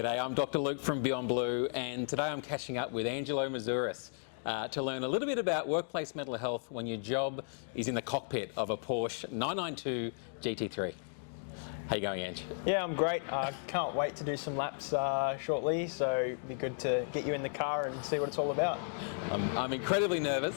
G'day, I'm Dr. Luke from Beyond Blue, and today I'm catching up with Angelo Mouzouris to learn a little bit about workplace mental health when your job is in the cockpit of a Porsche 992 GT3. How you going, Ange? Yeah, I'm great. I can't wait to do some laps shortly, so it'd be good to get you in the car and see what it's all about. I'm incredibly nervous.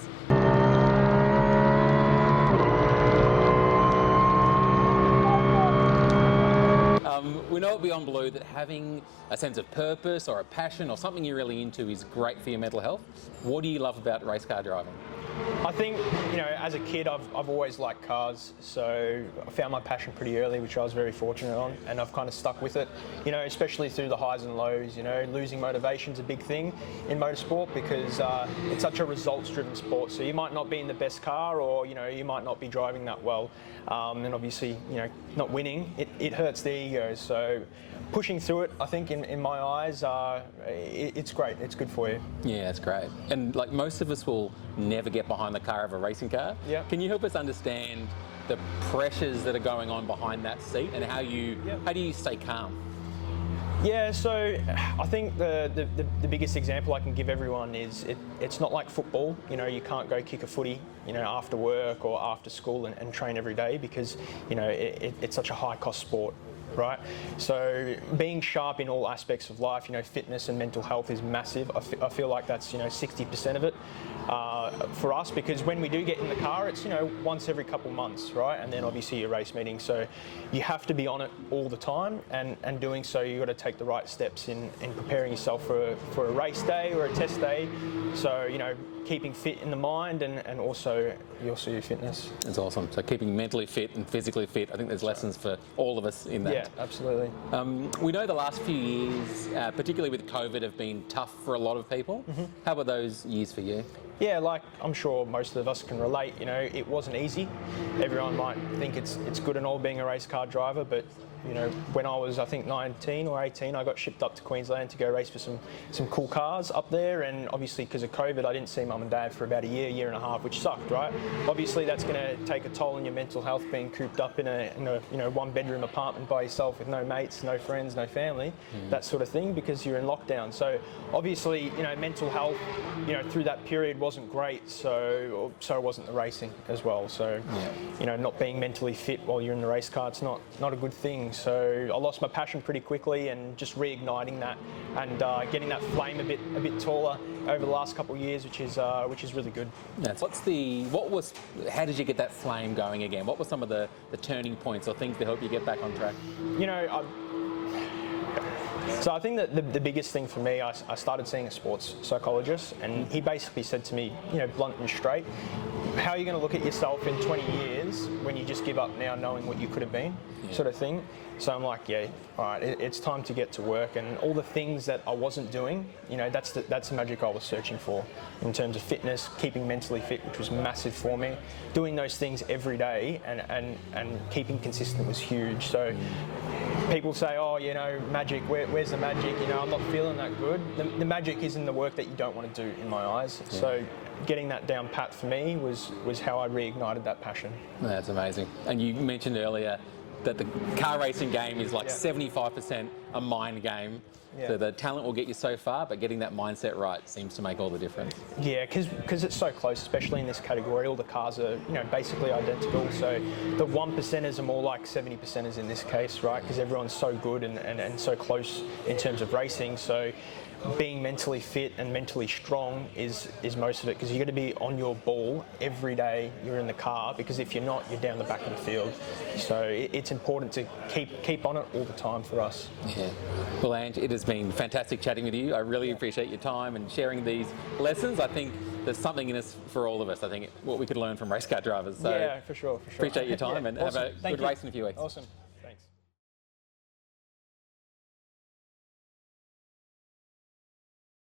We know at Beyond Blue that having a sense of purpose or a passion or something you're really into is great for your mental health. What do you love about race car driving? I think, as a kid, I've always liked cars, so I found my passion pretty early, which I was very fortunate on, and I've kind of stuck with it, especially through the highs and lows. Losing motivation's a big thing in motorsport because it's such a results-driven sport, so you might not be in the best car or, you might not be driving that well, and obviously, not winning, it hurts the ego, so pushing through it, I think, in my eyes, it's great, it's good for you. Yeah, it's great. And like most of us will never get behind the car of a racing car. Yeah. Can you help us understand the pressures that are going on behind that seat and how do you stay calm? Yeah, so I think the biggest example I can give everyone is it's not like football. You can't go kick a footy, after work or after school and train every day because, it's such a high cost sport. Right, so being sharp in all aspects of life, fitness and mental health is massive. I feel like that's 60% of it for us, because when we do get in the car, it's once every couple months, right? And then obviously your race meeting. So you have to be on it all the time, and doing so, you got to take the right steps in preparing yourself for a race day or a test day. So keeping fit in the mind and also your fitness. That's awesome. So keeping mentally fit and physically fit. I think there's lessons for all of us in that. Yeah, absolutely. We know the last few years, particularly with COVID, have been tough for a lot of people. Mm-hmm. How were those years for you? Yeah, like I'm sure most of us can relate, it wasn't easy. Everyone might think it's good and all being a race car driver, but when I was, I think, 19 or 18, I got shipped up to Queensland to go race for some cool cars up there, and obviously because of COVID, I didn't see mum and dad for about a year and a half, which sucked, right? Obviously that's going to take a toll on your mental health, being cooped up in a one-bedroom apartment by yourself with no mates, no friends, no family, that sort of thing, because you're in lockdown. So obviously, mental health, through that period wasn't great, so wasn't the racing as well. So, not being mentally fit while you're in the race car, it's not a good thing. So I lost my passion pretty quickly, and just reigniting that and getting that flame a bit taller over the last couple of years, which is really good. Yeah. How did you get that flame going again? What were some of the turning points or things to help you get back on track? So I think that the biggest thing for me, I started seeing a sports psychologist, and he basically said to me, blunt and straight, how are you going to look at yourself in 20 years when you just give up now knowing what you could have been, sort of thing. So I'm like, yeah, all right, it's time to get to work, and all the things that I wasn't doing, that's the magic I was searching for in terms of fitness, keeping mentally fit, which was massive for me. Doing those things every day and keeping consistent was huge. So people say, oh, magic, where's the magic? I'm not feeling that good. The magic is in the work that you don't want to do, in my eyes. Yeah. So getting that down pat for me was how I reignited that passion. That's amazing. And you mentioned earlier that the car racing game is like 75% a mind game. Yeah. So the talent will get you so far, but getting that mindset right seems to make all the difference. Yeah, because it's so close, especially in this category. All the cars are, basically identical. So the 1%ers are more like 70%ers in this case, right? Because everyone's so good and so close in terms of racing. So being mentally fit and mentally strong is most of it, because you're going to be on your ball every day you're in the car, because if you're not, you're down the back of the field. So it's important to keep on it all the time for us. Yeah. Well, Ange, it has been fantastic chatting with you. I really appreciate your time and sharing these lessons. I think there's something in this for all of us. I think what we could learn from race car drivers. So yeah, for sure. Appreciate your time and awesome. have a good race in a few weeks. Awesome.